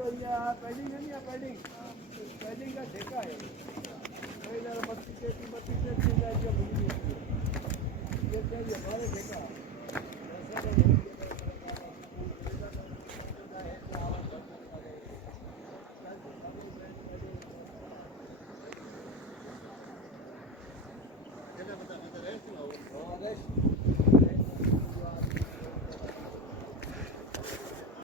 तो ये पैडिंग है ना, पैडिंग का ठेका है। कई जरा 32 के मुझे ये चाहिए हमारे ठेका ऐसा